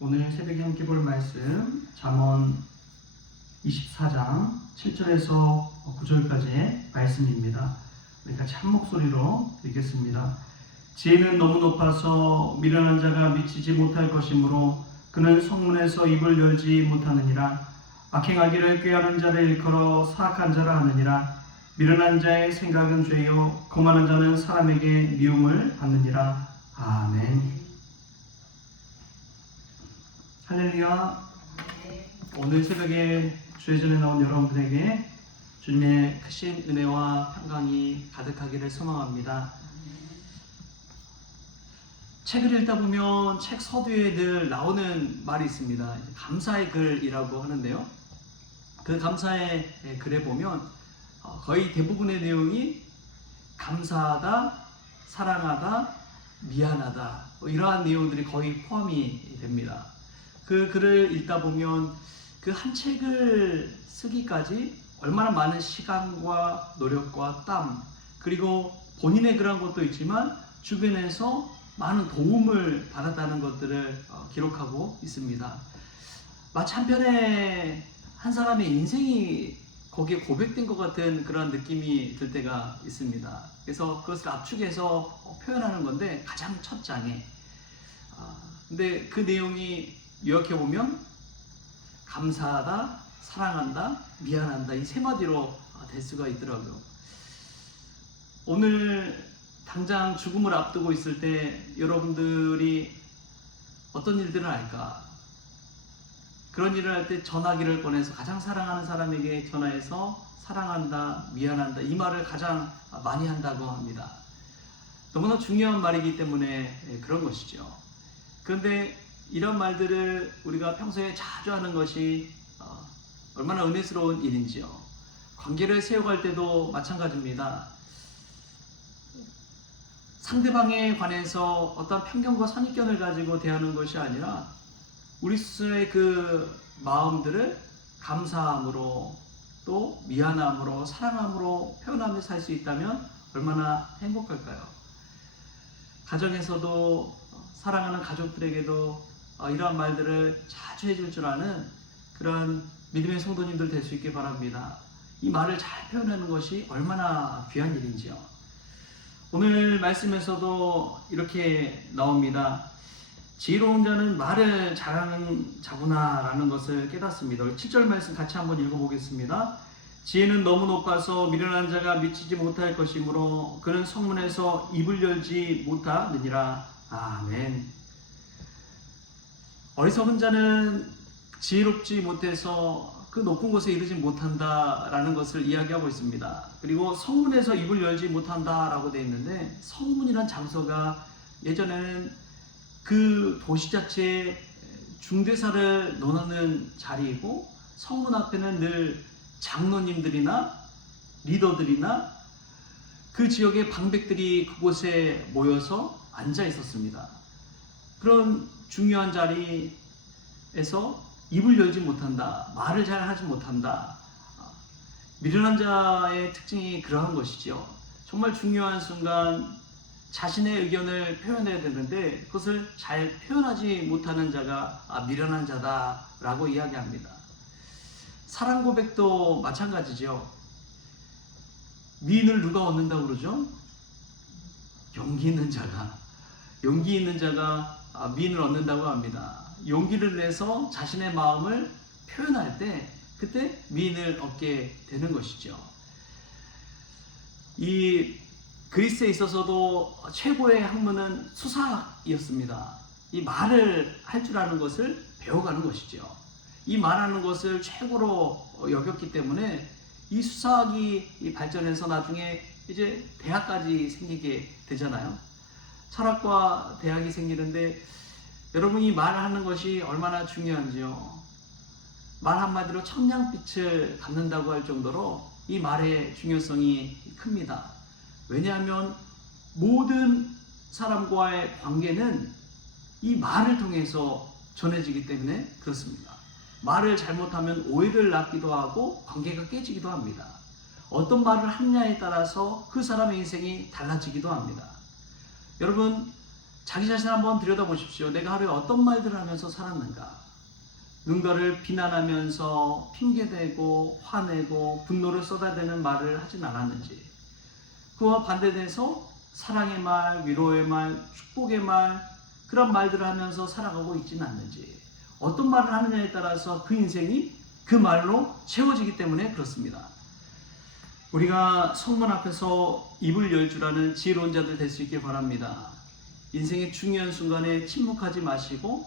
오늘 새벽에 함께 볼 말씀 잠언 24장 7절에서 9절까지의 말씀입니다. 우리 같이 한 목소리로 읽겠습니다. 지혜는 너무 높아서 미련한 자가 미치지 못할 것이므로 그는 성문에서 입을 열지 못하느니라. 악행하기를 꾀하는 자를 일컬어 사악한 자라 하느니라. 미련한 자의 생각은 죄요 거만한 자는 사람에게 미움을 받느니라. 아멘. 할렐루야. 오늘 새벽에 주의 전에 나온 여러분들에게 주님의 크신 은혜와 평강이 가득하기를 소망합니다. 책을 읽다 보면 책 서두에 늘 나오는 말이 있습니다. 감사의 글이라고 하는데요. 그 감사의 글에 보면 거의 대부분의 내용이 감사하다, 사랑하다, 미안하다 이러한 내용들이 거의 포함이 됩니다. 그 글을 읽다 보면 그 한 책을 쓰기까지 얼마나 많은 시간과 노력과 땀, 그리고 본인의 그런 것도 있지만 주변에서 많은 도움을 받았다는 것들을 기록하고 있습니다. 마치 한편에 한 사람의 인생이 거기에 고백된 것 같은 그런 느낌이 들 때가 있습니다. 그래서 그것을 압축해서 표현하는 건데 가장 첫 장에 근데 그 내용이 요약해보면 감사하다, 사랑한다, 미안한다 이 세 마디로 될 수가 있더라고요. 오늘 당장 죽음을 앞두고 있을 때 여러분들이 어떤 일들을 할까? 그런 일을 할 때 전화기를 꺼내서 가장 사랑하는 사람에게 전화해서 사랑한다, 미안한다 이 말을 가장 많이 한다고 합니다. 너무나 중요한 말이기 때문에 그런 것이죠. 그런데 이런 말들을 우리가 평소에 자주 하는 것이 얼마나 은혜스러운 일인지요. 관계를 세워갈 때도 마찬가지입니다. 상대방에 관해서 어떤 편견과 선입견을 가지고 대하는 것이 아니라 우리 스스로의 그 마음들을 감사함으로 또 미안함으로 사랑함으로 표현하며 살 수 있다면 얼마나 행복할까요? 가정에서도 사랑하는 가족들에게도 이러한 말들을 자주 해줄 줄 아는 그런 믿음의 성도님들 될 수 있길 바랍니다. 이 말을 잘 표현하는 것이 얼마나 귀한 일인지요. 오늘 말씀에서도 이렇게 나옵니다. 지혜로운 자는 말을 잘하는 자구나 라는 것을 깨닫습니다. 7절 말씀 같이 한번 읽어보겠습니다. 지혜는 너무 높아서 미련한 자가 미치지 못할 것이므로 그는 성문에서 입을 열지 못하느니라. 아멘. 어리석은 자는 지혜롭지 못해서 그 높은 곳에 이르지 못한다라는 것을 이야기하고 있습니다. 그리고 성문에서 입을 열지 못한다라고 되어 있는데 성문이란 장소가 예전에는 그 도시 자체의 중대사를 논하는 자리이고 성문 앞에는 늘 장로님들이나 리더들이나 그 지역의 방백들이 그곳에 모여서 앉아 있었습니다. 그런 중요한 자리에서 입을 열지 못한다, 말을 잘 하지 못한다. 미련한 자의 특징이 그러한 것이죠. 정말 중요한 순간 자신의 의견을 표현해야 되는데 그것을 잘 표현하지 못하는 자가 미련한 자다라고 이야기합니다. 사랑 고백도 마찬가지죠. 미인을 누가 얻는다고 그러죠? 용기 있는 자가 미인을 얻는다고 합니다. 용기를 내서 자신의 마음을 표현할 때 그때 미인을 얻게 되는 것이죠. 이 그리스에 있어서도 최고의 학문은 수사학이었습니다. 이 말을 할 줄 아는 것을 배워가는 것이죠. 이 말하는 것을 최고로 여겼기 때문에 이 수사학이 발전해서 나중에 이제 대학까지 생기게 되잖아요. 철학과 대학이 생기는데 여러분이 말하는 것이 얼마나 중요한지요. 말 한마디로 천냥빛을 갖는다고 할 정도로 이 말의 중요성이 큽니다. 왜냐하면 모든 사람과의 관계는 이 말을 통해서 전해지기 때문에 그렇습니다. 말을 잘못하면 오해를 낳기도 하고 관계가 깨지기도 합니다. 어떤 말을 하느냐에 따라서 그 사람의 인생이 달라지기도 합니다. 여러분 자기 자신 한번 들여다보십시오. 내가 하루에 어떤 말들을 하면서 살았는가? 누군가를 비난하면서 핑계대고 화내고 분노를 쏟아대는 말을 하진 않았는지, 그와 반대돼서 사랑의 말, 위로의 말, 축복의 말, 그런 말들을 하면서 살아가고 있지는 않는지, 어떤 말을 하느냐에 따라서 그 인생이 그 말로 채워지기 때문에 그렇습니다. 우리가 성문 앞에서 입을 열 줄 아는 지혜로운 자들 될 수 있길 바랍니다. 인생의 중요한 순간에 침묵하지 마시고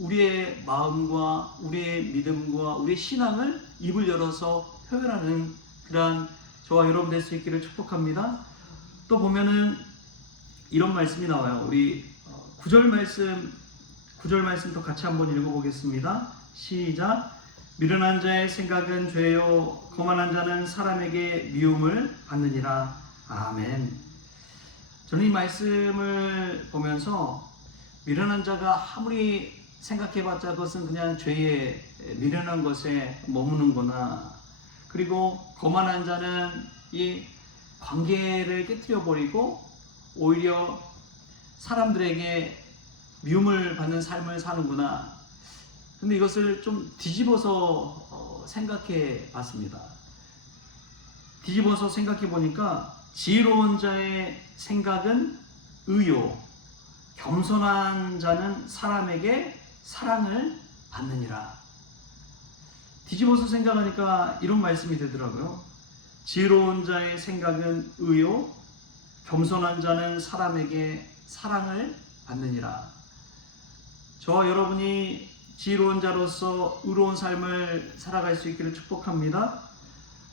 우리의 마음과 우리의 믿음과 우리의 신앙을 입을 열어서 표현하는 그러한 저와 여러분 될 수 있기를 축복합니다. 또 보면은 이런 말씀이 나와요. 우리 9절 말씀도 같이 한번 읽어보겠습니다. 시작. 미련한 자의 생각은 죄요, 거만한 자는 사람에게 미움을 받느니라. 아멘. 저는 이 말씀을 보면서 미련한 자가 아무리 생각해봤자 그것은 그냥 죄의 미련한 것에 머무는구나. 그리고 거만한 자는 이 관계를 깨뜨려버리고 오히려 사람들에게 미움을 받는 삶을 사는구나. 근데 이것을 좀 뒤집어서 생각해 봤습니다. 뒤집어서 생각해 보니까 지혜로운 자의 생각은 의요, 겸손한 자는 사람에게 사랑을 받느니라. 뒤집어서 생각하니까 이런 말씀이 되더라고요. 지혜로운 자의 생각은 의요, 겸손한 자는 사람에게 사랑을 받느니라. 저와 여러분이 지혜로운 자로서 의로운 삶을 살아갈 수 있기를 축복합니다.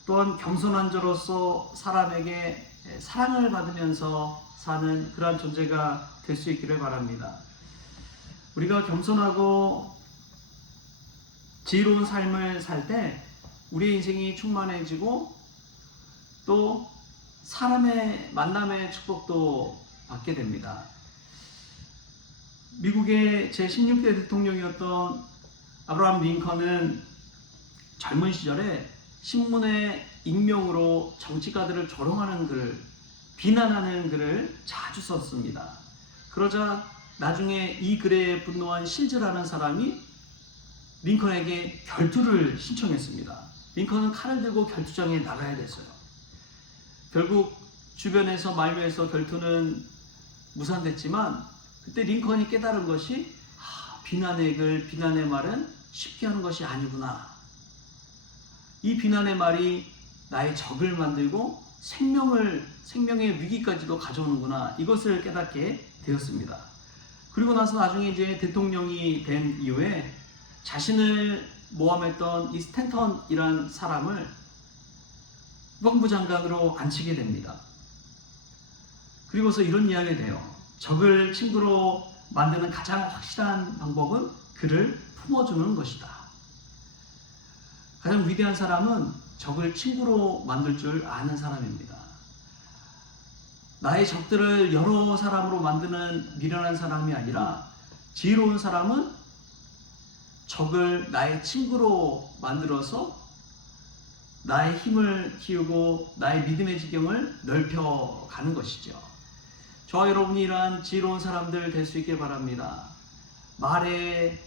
또한 겸손한 자로서 사람에게 사랑을 받으면서 사는 그러한 존재가 될 수 있기를 바랍니다. 우리가 겸손하고 지혜로운 삶을 살 때 우리의 인생이 충만해지고 또 사람의 만남의 축복도 받게 됩니다. 미국의 제16대 대통령이었던 아브라함 링컨은 젊은 시절에 신문에 익명으로 정치가들을 조롱하는 글을, 비난하는 글을 자주 썼습니다. 그러자 나중에 이 글에 분노한 실즈라는 사람이 링컨에게 결투를 신청했습니다. 링컨은 칼을 들고 결투장에 나가야 됐어요. 결국 주변에서 만류해서 결투는 무산됐지만 그때 링컨이 깨달은 것이 비난의 글, 비난의 말은 쉽게 하는 것이 아니구나. 이 비난의 말이 나의 적을 만들고 생명의 위기까지도 가져오는구나. 이것을 깨닫게 되었습니다. 그리고 나서 나중에 이제 대통령이 된 이후에 자신을 모함했던 이 스탠턴이란 사람을 국방부 장관으로 앉히게 됩니다. 그리고서 이런 이야기가 돼요. 적을 친구로 만드는 가장 확실한 방법은 그를 품어주는 것이다. 가장 위대한 사람은 적을 친구로 만들 줄 아는 사람입니다. 나의 적들을 여러 사람으로 만드는 미련한 사람이 아니라 지혜로운 사람은 적을 나의 친구로 만들어서 나의 힘을 키우고 나의 믿음의 지경을 넓혀가는 것이죠. 저와 여러분이 이러한 지혜로운 사람들 될 수 있길 바랍니다. 말에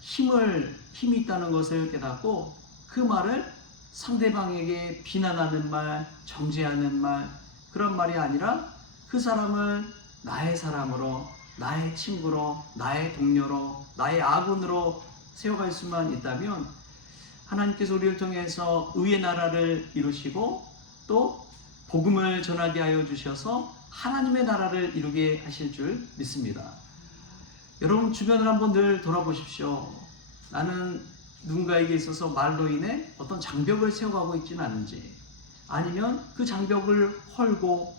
힘이 있다는 것을 깨닫고 그 말을 상대방에게 비난하는 말, 정죄하는 말, 그런 말이 아니라 그 사람을 나의 사람으로, 나의 친구로, 나의 동료로, 나의 아군으로 세워갈 수만 있다면 하나님께서 우리를 통해서 의의 나라를 이루시고 또 복음을 전하게 하여 주셔서 하나님의 나라를 이루게 하실 줄 믿습니다. 여러분 주변을 한번 늘 돌아보십시오. 나는 누군가에게 있어서 말로 인해 어떤 장벽을 세워가고 있지는 않은지, 아니면 그 장벽을 헐고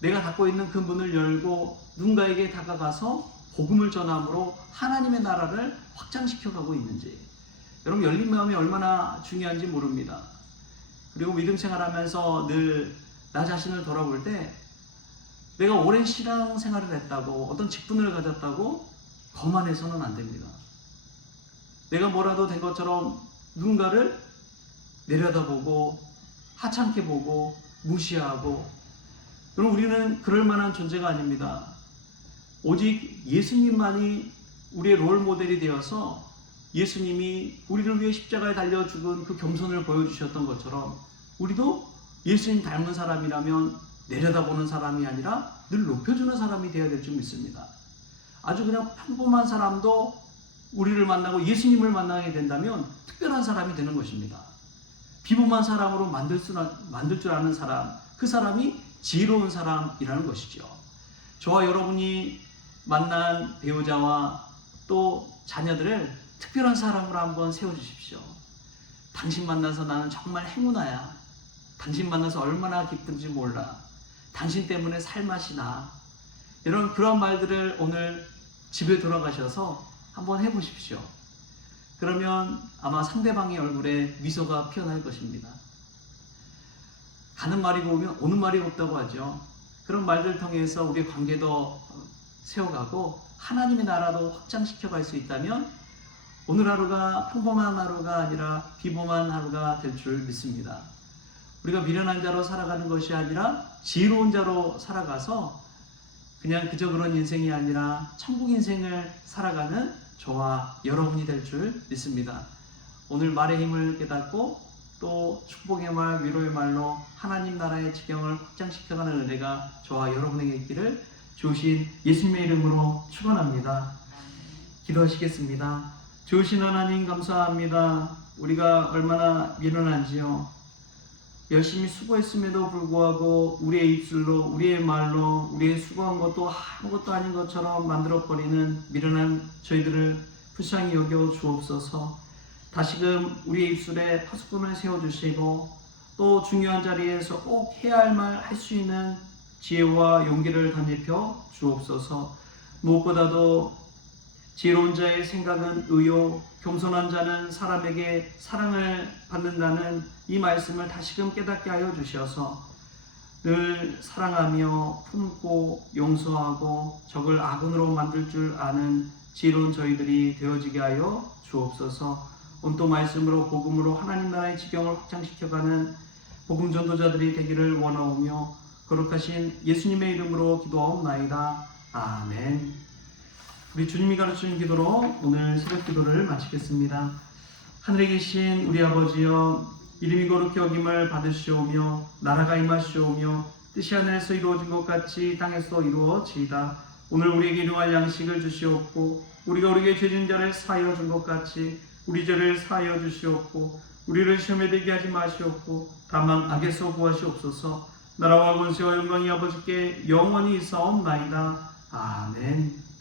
내가 갖고 있는 그 문을 열고 누군가에게 다가가서 복음을 전함으로 하나님의 나라를 확장시켜가고 있는지, 여러분 열린 마음이 얼마나 중요한지 모릅니다. 그리고 믿음 생활하면서 늘 나 자신을 돌아볼 때 내가 오랜 신앙 생활을 했다고, 어떤 직분을 가졌다고 거만해서는 안 됩니다. 내가 뭐라도 된 것처럼 누군가를 내려다보고 하찮게 보고 무시하고, 그럼 우리는 그럴 만한 존재가 아닙니다. 오직 예수님만이 우리의 롤 모델이 되어서 예수님이 우리를 위해 십자가에 달려 죽은 그 겸손을 보여주셨던 것처럼 우리도 예수님 닮은 사람이라면 내려다보는 사람이 아니라 늘 높여주는 사람이 되어야 될 줄 믿습니다. 아주 그냥 평범한 사람도 우리를 만나고 예수님을 만나게 된다면 특별한 사람이 되는 것입니다. 비범한 사람으로 만들 줄 아는 사람, 그 사람이 지혜로운 사람이라는 것이죠. 저와 여러분이 만난 배우자와 또 자녀들을 특별한 사람으로 한번 세워주십시오. 당신 만나서 나는 정말 행운아야. 당신 만나서 얼마나 기쁜지 몰라. 당신 때문에 살맛이 나. 그런 말들을 오늘 집에 돌아가셔서 한번 해보십시오. 그러면 아마 상대방의 얼굴에 미소가 피어날 것입니다. 가는 말이 고우면 오는 말이 없다고 하죠. 그런 말들 통해서 우리의 관계도 세워가고 하나님의 나라도 확장시켜 갈 수 있다면 오늘 하루가 평범한 하루가 아니라 비범한 하루가 될 줄 믿습니다. 우리가 미련한 자로 살아가는 것이 아니라 지혜로운 자로 살아가서 그냥 그저 그런 인생이 아니라 천국 인생을 살아가는 저와 여러분이 될 줄 믿습니다. 오늘 말의 힘을 깨닫고 또 축복의 말, 위로의 말로 하나님 나라의 지경을 확장시켜가는 은혜가 저와 여러분에게 있기를 주신 예수님의 이름으로 축원합니다. 기도하시겠습니다. 주신 하나님 감사합니다. 우리가 얼마나 미련한지요. 열심히 수고했음에도 불구하고 우리의 입술로, 우리의 말로, 우리의 수고한 것도 아무것도 아닌 것처럼 만들어버리는 미련한 저희들을 불쌍히 여겨 주옵소서. 다시금 우리의 입술에 파수꾼을 세워주시고 또 중요한 자리에서 꼭 해야 할 말 할 수 있는 지혜와 용기를 덧입혀 주옵소서. 무엇보다도 지혜로운 자의 생각은 의요, 겸손한 자는 사람에게 사랑을 받는다는 이 말씀을 다시금 깨닫게 하여 주셔서 늘 사랑하며 품고 용서하고 적을 악인으로 만들 줄 아는 지혜로운 저희들이 되어지게 하여 주옵소서. 온또 말씀으로 복음으로 하나님 나라의 지경을 확장시켜가는 복음 전도자들이 되기를 원하오며 거룩하신 예수님의 이름으로 기도하옵나이다. 아멘. 우리 주님이 가르치는 기도로 오늘 새벽 기도를 마치겠습니다. 하늘에 계신 우리 아버지여, 이름이 거룩히 여김을 받으시오며 나라가 임하시오며 뜻이 하늘에서 이루어진 것 같이 땅에서 이루어지이다. 오늘 우리에게 일용할 양식을 주시옵고 우리가 우리에게 죄진 자를 사하여 준 것 같이 우리 죄를 사하여 주시옵고 우리를 시험에 들게 하지 마시옵고 다만 악에서 구하시옵소서. 나라와 권세와 영광이 아버지께 영원히 있사옵나이다. 아멘.